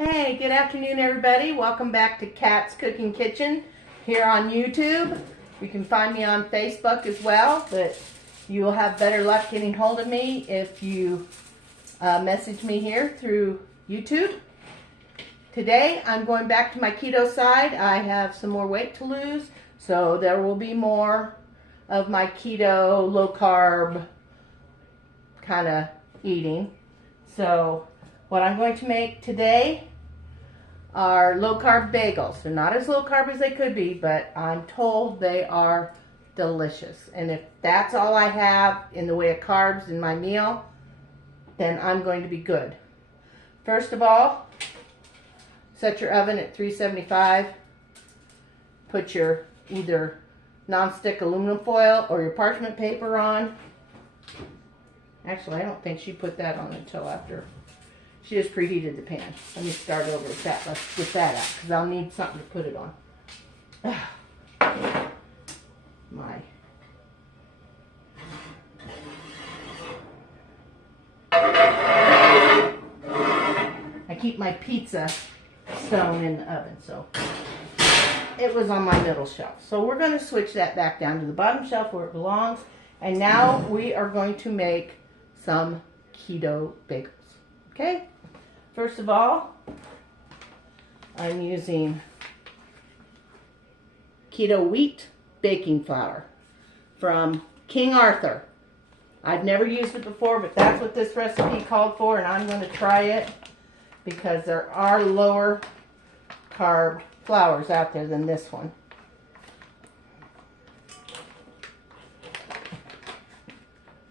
Hey, good afternoon everybody. Welcome back to Kat's Cooking Kitchen here on YouTube. You can find me on Facebook as well, but you will have better luck getting hold of me if you message me here through YouTube. Today I'm going back to my keto side. I have some more weight to lose, so there will be more of my keto, low carb kind of eating. So what I'm going to make today are low carb bagels. They're not as low carb as they could be, but I'm told they are delicious. And if that's all I have in the way of carbs in my meal, then I'm going to be good. First of all, set your oven at 375. Put your either nonstick aluminum foil or your parchment paper on. Actually, I don't think she put that on until after. She just preheated the pan. Let me start over with that. Let's get that out because I'll need something to put it on. I keep my pizza stone in the oven, so it was on my middle shelf. So we're going to switch that back down to the bottom shelf where it belongs. And now we are going to make some keto bagels. Okay? First of all, I'm using keto wheat baking flour from King Arthur. I've never used it before, but that's what this recipe called for, and I'm going to try it because there are lower carb flours out there than this one.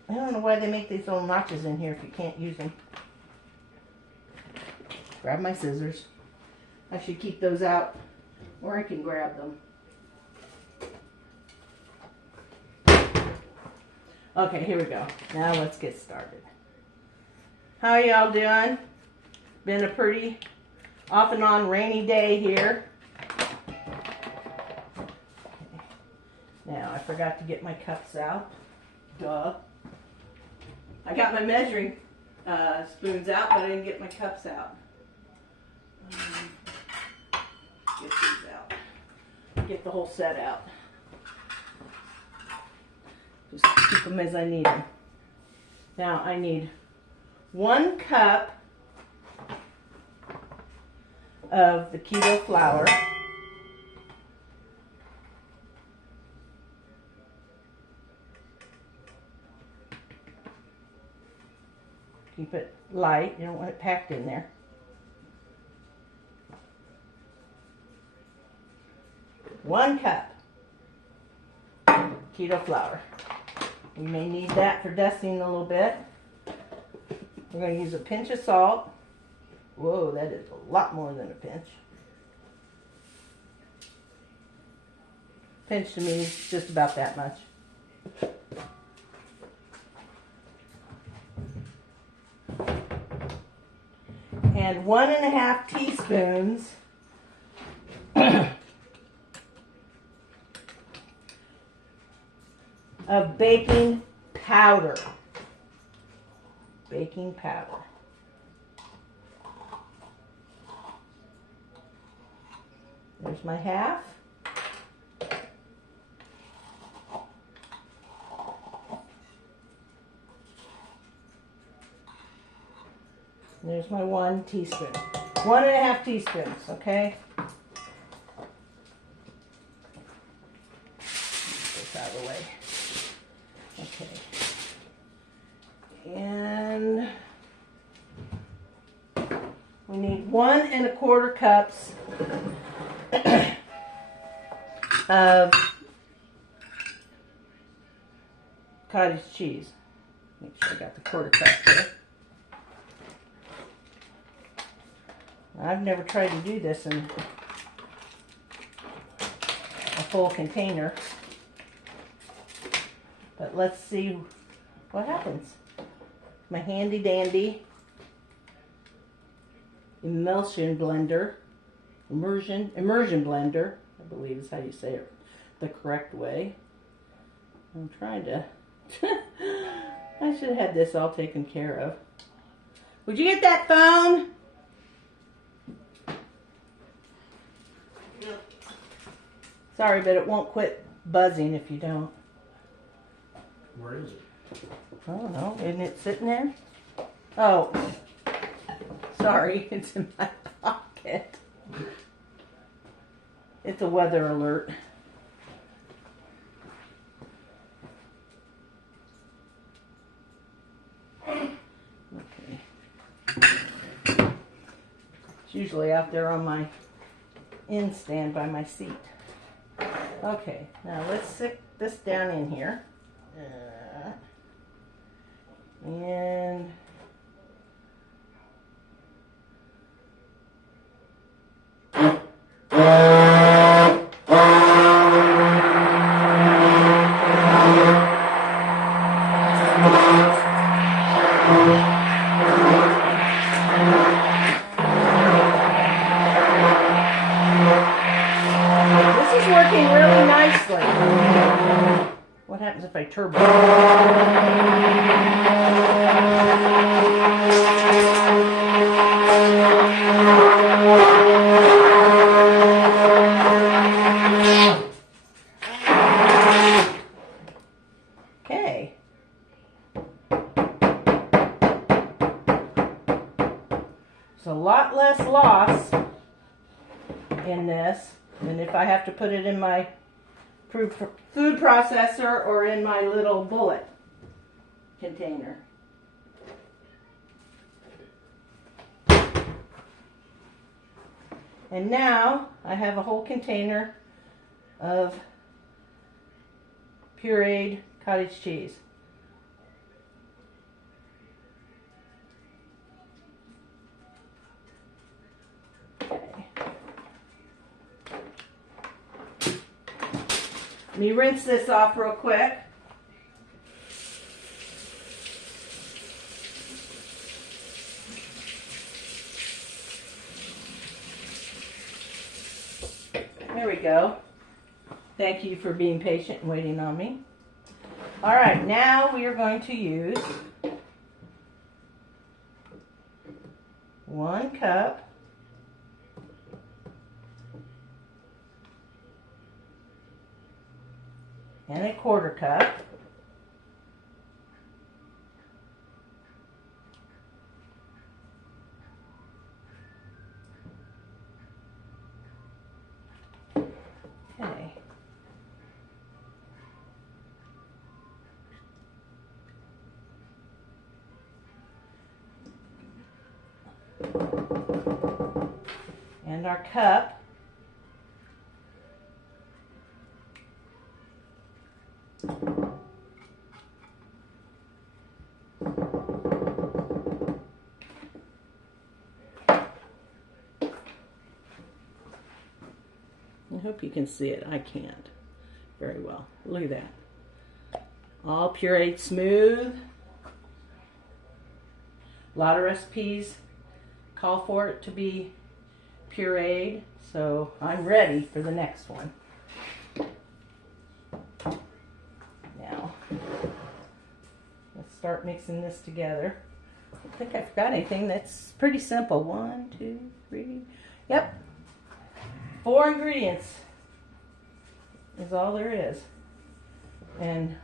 I don't know why they make these little notches in here if you can't use them. Grab my scissors. I should keep those out, or I can grab them. Okay, here we go. Now let's get started. How are y'all doing? Been a pretty off and on rainy day here. Now I forgot to get my cups out. Duh. I got my measuring spoons out, but I didn't get my cups out. Get these out. Get the whole set out. Just keep them as I need them. Now I need 1 cup of the keto flour. Keep it light. You don't want it packed in there. 1 cup keto flour. You may need that for dusting a little bit. We're going to use a pinch of salt. Whoa, that is a lot more than a pinch. Pinch to me is just about that much. And 1.5 teaspoons of baking powder. Baking powder. There's my half. There's my 1 teaspoon. 1.5 teaspoons, okay? Get this out of the way. Okay. And we need 1.25 cups of cottage cheese. Make sure I got the 1/4 cup here. I've never tried to do this in a full container, but let's see what happens. My handy dandy immersion blender, immersion blender, I believe is how you say it the correct way. I'm trying to, I should have had this all taken care of. Would you get that phone? Sorry, but it won't quit buzzing if you don't. Where is it? I don't know. Isn't it sitting there? Oh. Sorry, it's in my pocket. It's a weather alert. Okay. It's usually out there on my end stand by my seat. Okay, now let's stick this down in here. And this is working really nicely. What happens if I turbo? Okay. There's a lot less loss in this than if I have to put it in my food processor or in my little bullet container. And now I have a whole container of pureed cottage cheese. Let me rinse this off real quick. There we go. Thank you for being patient and waiting on me. All right, now we are going to use 1 cup and a 1/4 cup okay. And our cup I hope you can see it. I can't very well. Look at that. All pureed smooth. A lot of recipes call for it to be pureed, so I'm ready for the next one. Now, let's start mixing this together. I don't think I forgot anything. That's pretty simple. 1, 2, 3. Yep. 4 ingredients is all there is. And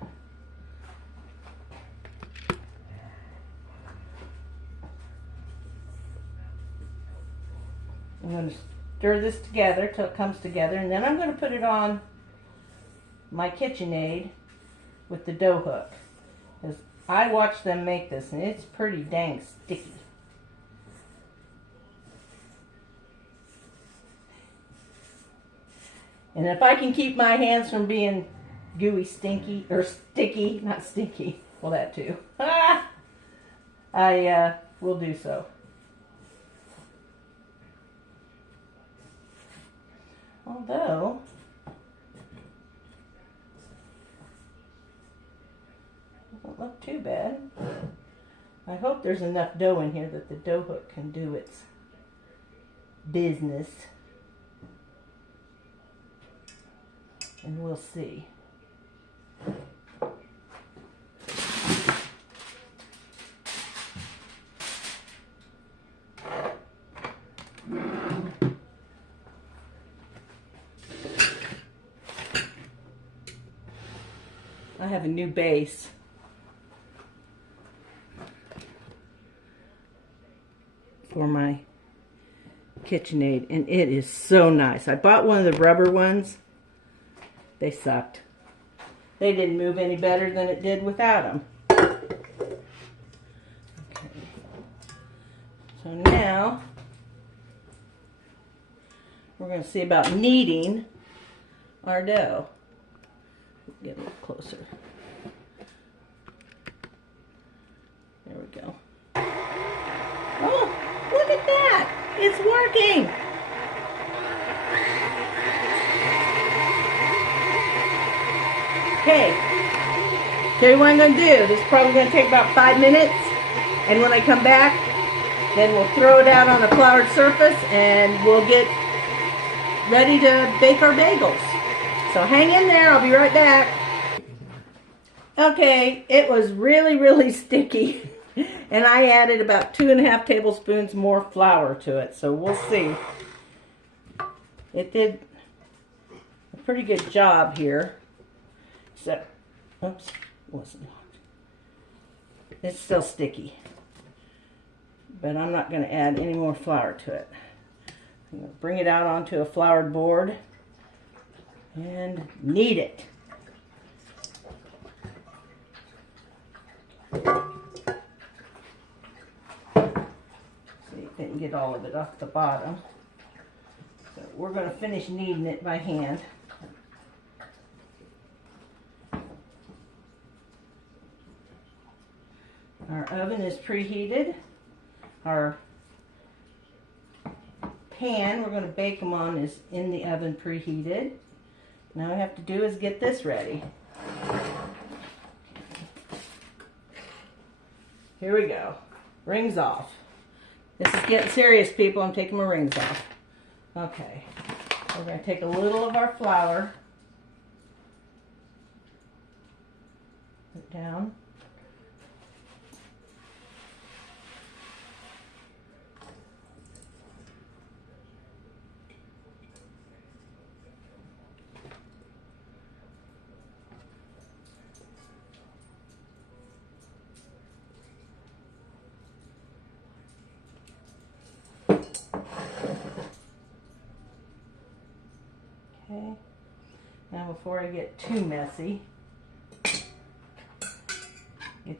I'm going to stir this together till it comes together, and then I'm going to put it on my KitchenAid with the dough hook. Because I watched them make this, and it's pretty dang sticky. And if I can keep my hands from being gooey, stinky, or sticky, not stinky, well that too, I will do so. Although, doesn't look too bad. I hope there's enough dough in here that the dough hook can do its business. And we'll see. have a new base. For my KitchenAid, and it is so nice. I bought one of the rubber ones. They sucked. They didn't move any better than it did without them. Okay. So now we're going to see about kneading our dough. Get a little closer. There we go. Oh, look at that! It's working! Okay, tell you what I'm going to do. This is probably going to take about 5 minutes. And when I come back, then we'll throw it out on a floured surface and we'll get ready to bake our bagels. So hang in there, I'll be right back. Okay, it was really, really sticky. And I added about 2.5 tablespoons more flour to it. So we'll see. It did a pretty good job here. So, oops, wasn't locked. It's still sticky. But I'm not going to add any more flour to it. I'm going to bring it out onto a floured board and knead it. See, didn't get all of it off the bottom. So we're going to finish kneading it by hand. Our oven is preheated. Our pan we're going to bake them on is in the oven preheated. Now all I have to do is get this ready. Here we go. Rings off. This is getting serious, people. I'm taking my rings off. Okay. We're going to take a little of our flour. Put it down. Okay, now before I get too messy, get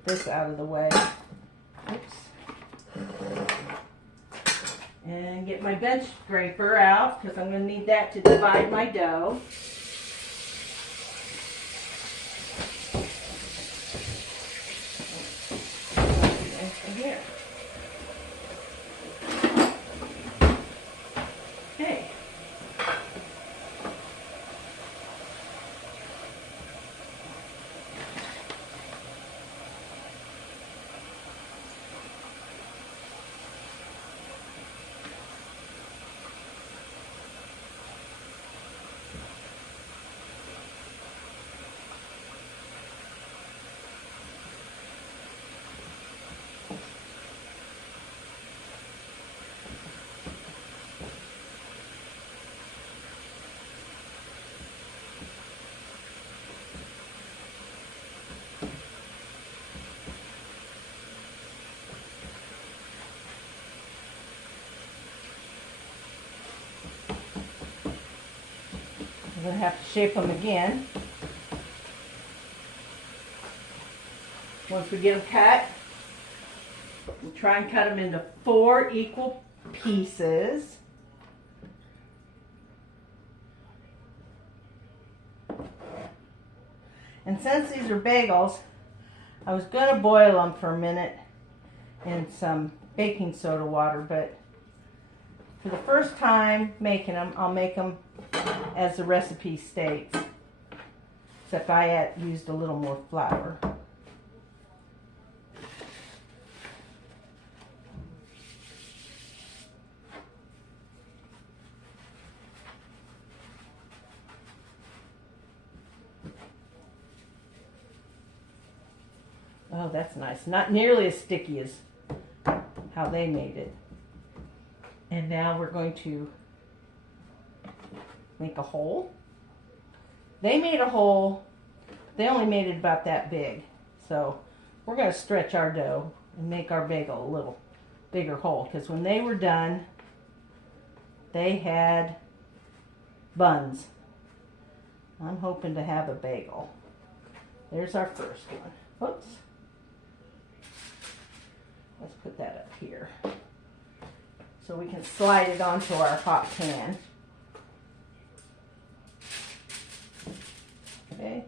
this out of the way. Oops. And get my bench scraper out because I'm going to need that to divide my dough. Here. Okay. I'm going to have to shape them again. Once we get them cut, we'll try and cut them into 4 equal pieces. And since these are bagels, I was going to boil them for a minute in some baking soda water, but for the first time making them, I'll make them as the recipe states, except I used a little more flour. Oh, that's nice. Not nearly as sticky as how they made it. And now we're going to make a hole. They made a hole They only made it about that big. So we're going to stretch our dough and make our bagel a little bigger hole. Because when they were done, they had buns. I'm hoping to have a bagel. There's our first one. Oops. Let's put that up here so we can slide it onto our hot pan. Okay.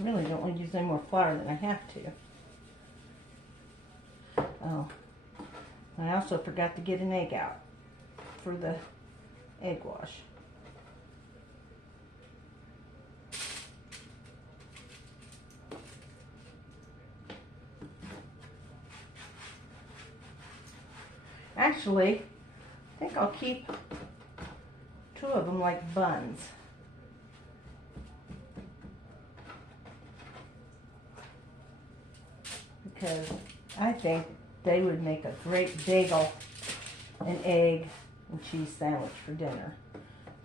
I really don't want to use any more flour than I have to. Oh, I also forgot to get an egg out for the egg wash. Actually, I think I'll keep 2 of them like buns. Because I think they would make a great bagel and egg and cheese sandwich for dinner.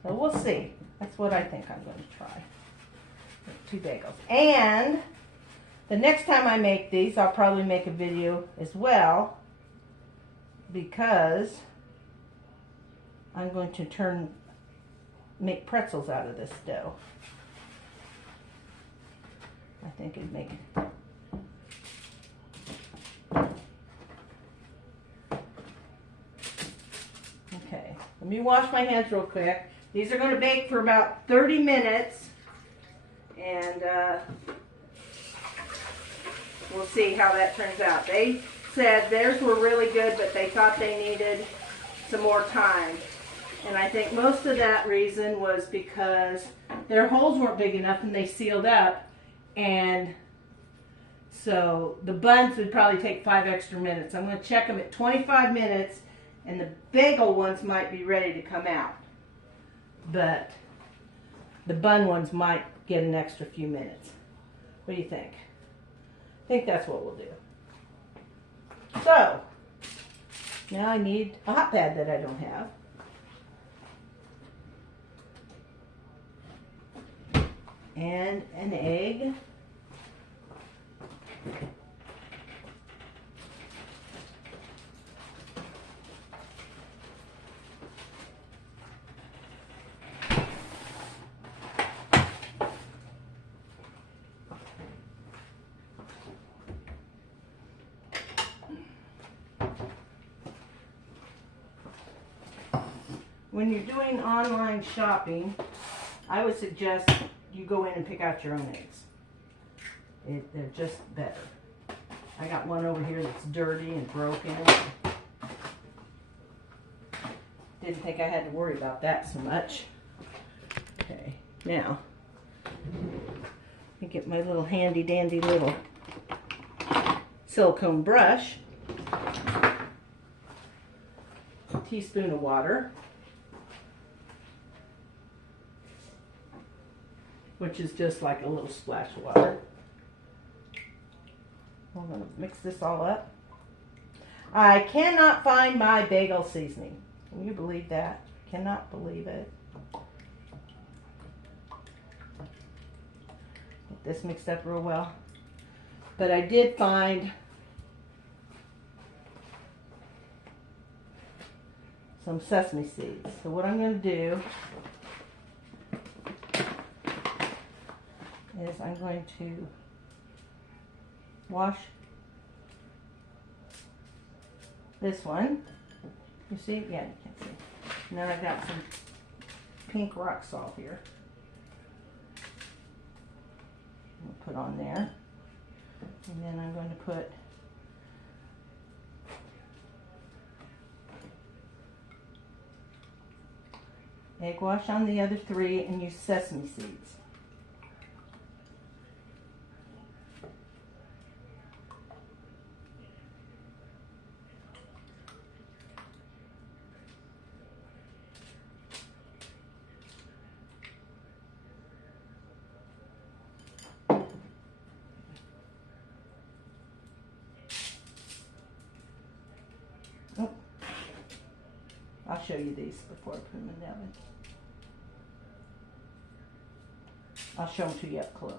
So we'll see. That's what I think I'm going to try. 2 bagels. And the next time I make these, I'll probably make a video as well, because I'm going to make pretzels out of this dough. I think it'd make Okay, let me wash my hands real quick. These are going to bake for about 30 minutes, and we'll see how that turns out. They said theirs were really good, but they thought they needed some more time. And I think most of that reason was because their holes weren't big enough and they sealed up, and so the buns would probably take 5 extra minutes. I'm going to check them at 25 minutes, and the bagel ones might be ready to come out. But the bun ones might get an extra few minutes. What do you think? I think that's what we'll do. So, now I need a hot pad that I don't have. And an egg. When you're doing online shopping, I would suggest you go in and pick out your own eggs. They're just better. I got one over here that's dirty and broken. Didn't think I had to worry about that so much. Okay, now, I get my little handy dandy little silicone brush. A teaspoon of water, which is just like a little splash of water. I'm going to mix this all up. I cannot find my bagel seasoning. Can you believe that? Cannot believe it. Get this mixed up real well. But I did find some sesame seeds. So what I'm going to do is I'm going to wash this one. You see? Yeah, you can see. And then I've got some pink rock salt here. I'll put on there. And then I'm going to put egg wash on the other 3 and use sesame seeds. show you these before I put them in the oven. I'll show them to you up close.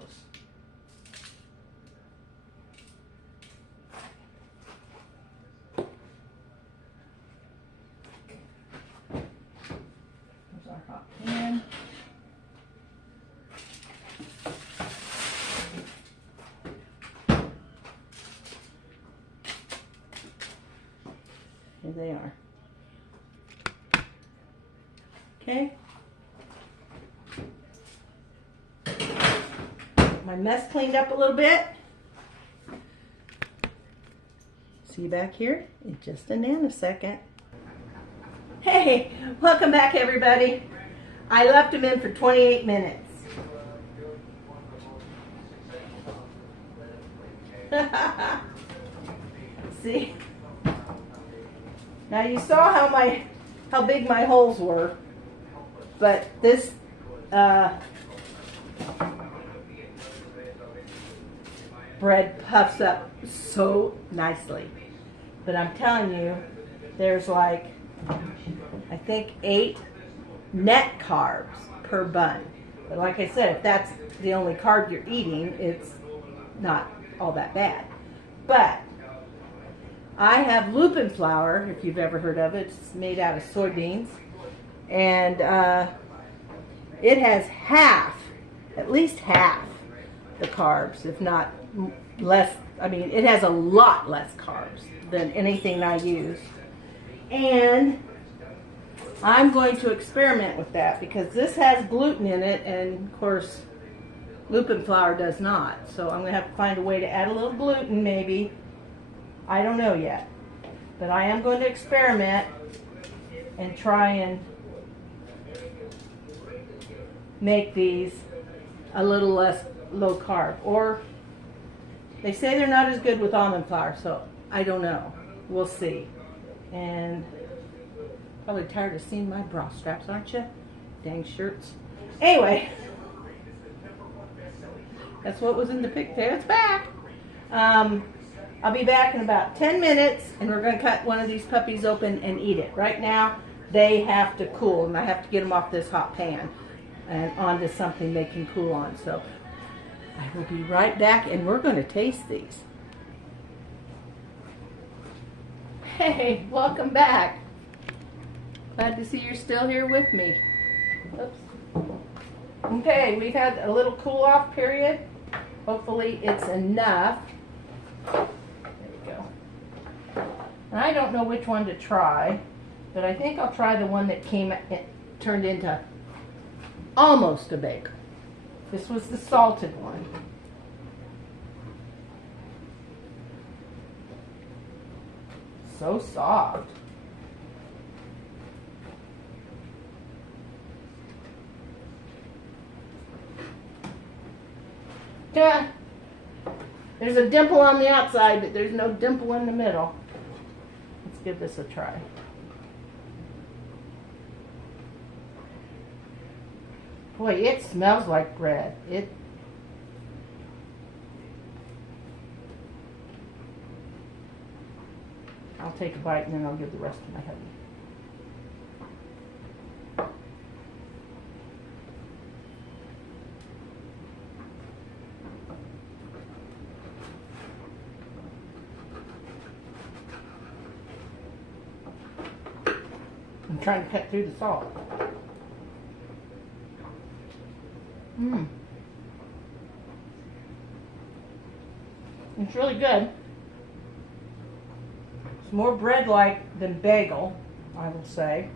There's our hot pan. Here they are. Okay. My mess cleaned up a little bit. See you back here in just a nanosecond. Hey, welcome back everybody. I left them in for 28 minutes. See? Now you saw how big my holes were, but this bread puffs up so nicely. But I'm telling you, there's like, I think 8 net carbs per bun. But like I said, if that's the only carb you're eating, it's not all that bad. But I have lupin flour, if you've ever heard of it. It's made out of soybeans. And it has at least half the carbs, if not less. I mean, it has a lot less carbs than anything I use. And I'm going to experiment with that because this has gluten in it, and of course, lupin flour does not. So I'm going to have to find a way to add a little gluten maybe. I don't know yet. But I am going to experiment and try and make these a little less low carb. Or they say they're not as good with almond flour, so I don't know. We'll see. And probably tired of seeing my bra straps, aren't you? Dang shirts. Anyway, that's what was in the pic there. It's back. I'll be back in about 10 minutes, and we're going to cut one of these puppies open and eat it. Right now, they have to cool, and I have to get them off this hot pan and onto something they can cool on. So I will be right back, and we're going to taste these. Hey, welcome back. Glad to see you're still here with me. Oops. Okay, we've had a little cool-off period. Hopefully it's enough. There you go. And I don't know which one to try, but I think I'll try the one that turned into almost a bagel. This was the salted one. So soft. Yeah. There's a dimple on the outside, but there's no dimple in the middle. Let's give this a try. Boy, it smells like bread. I'll take a bite and then I'll give the rest to my hubby. I'm trying to cut through the salt. It's really good. It's more bread-like than bagel, I will say.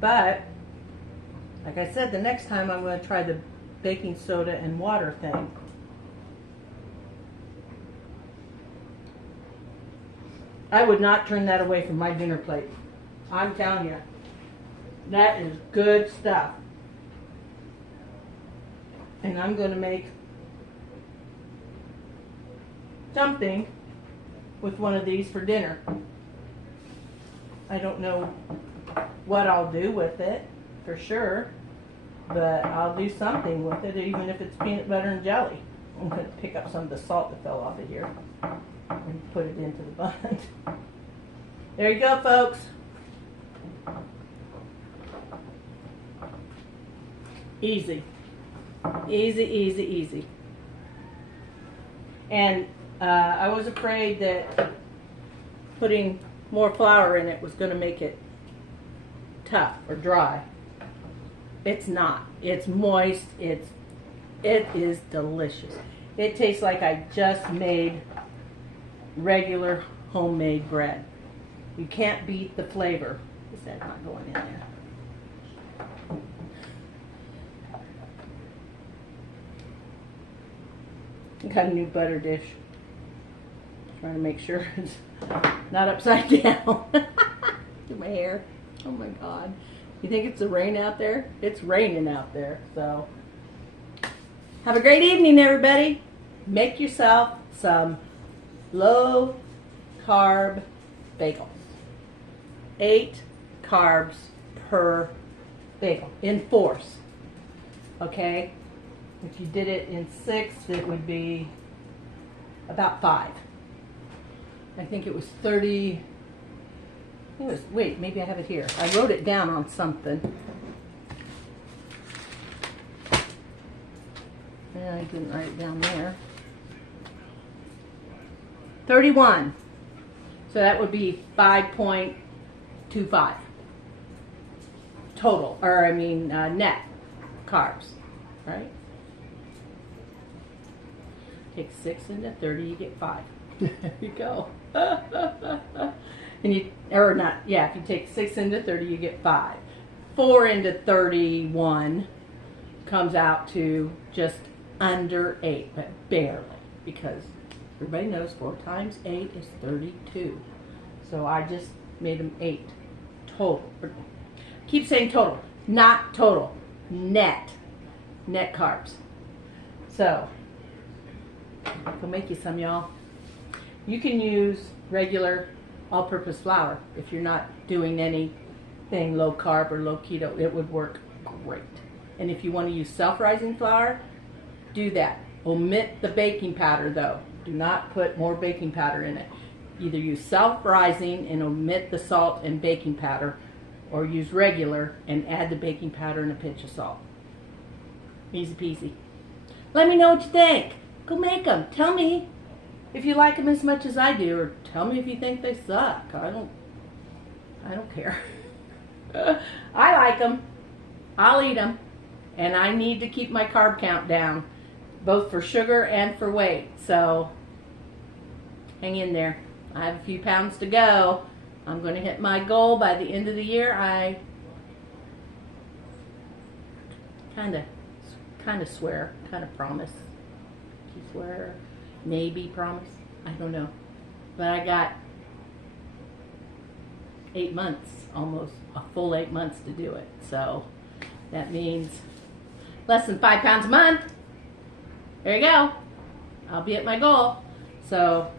But, like I said, the next time I'm going to try the baking soda and water thing. I would not turn that away from my dinner plate. I'm telling you, that is good stuff. And I'm going to make something with one of these for dinner. I don't know what I'll do with it, for sure, but I'll do something with it, even if it's peanut butter and jelly. I'm going to pick up some of the salt that fell off of here and put it into the bun. There you go, folks. Easy. Easy, easy, easy. And I was afraid that putting more flour in it was going to make it tough or dry. It's not. It's moist. It is delicious. It tastes like I just made regular homemade bread. You can't beat the flavor. Is that not going in there? Got a new butter dish. Trying to make sure it's not upside down. To my hair. Oh my God. You think it's the rain out there? It's raining out there. So, have a great evening, everybody. Make yourself some low carb bagels. 8 carbs per bagel in force. Okay? If you did it in 6, it would be about 5. I think it was 30. It was, wait, maybe I have it here. I wrote it down on something. Yeah, I didn't write it down there. 31. So that would be 5.25 total, or I mean net carbs, right? Take 6 into 30, you get 5. There you go. And you, or not, yeah, if you take 6 into 30, you get 5. 4 into 31 comes out to just under 8, but barely, because everybody knows 4 times 8 is 32. So I just made them 8 total. Keep saying total, not total. Net carbs. So, go make you some, y'all. You can use regular all-purpose flour if you're not doing anything low carb or low keto. It would work great. And if you want to use self-rising flour, do that. Omit the baking powder though. Do not put more baking powder in it. Either use self-rising and omit the salt and baking powder, or use regular and add the baking powder and a pinch of salt. Easy peasy. Let me know what you think. Go make them. Tell me if you like them as much as I do, or tell me if you think they suck. I don't care. I like them. I'll eat them. And I need to keep my carb count down, both for sugar and for weight. So hang in there. I have a few pounds to go. I'm going to hit my goal by the end of the year. I kind of swear, kind of promise. You swear, maybe promise. I don't know. But I got 8 months, almost a full 8 months to do it. So that means less than 5 pounds a month. There you go. I'll be at my goal. So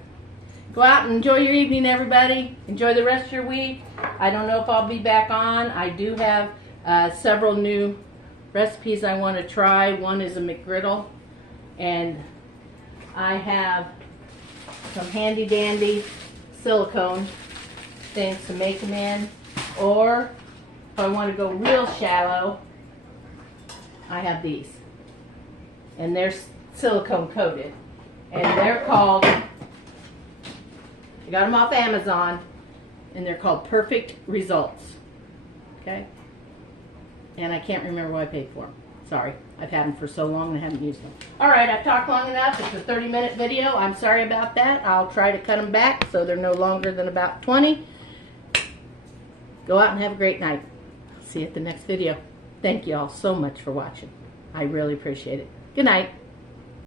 go out and enjoy your evening, everybody. Enjoy the rest of your week. I don't know if I'll be back on. I do have several new recipes I want to try. One is a McGriddle, and I have some handy dandy silicone things to make them in. Or if I want to go real shallow, I have these, and they're silicone coated, and they're called, I got them off Amazon, and they're called Perfect Results. Okay? And I can't remember what I paid for them. Sorry. I've had them for so long and I haven't used them. Alright, I've talked long enough. It's a 30-minute video. I'm sorry about that. I'll try to cut them back so they're no longer than about 20. Go out and have a great night. See you at the next video. Thank you all so much for watching. I really appreciate it. Good night.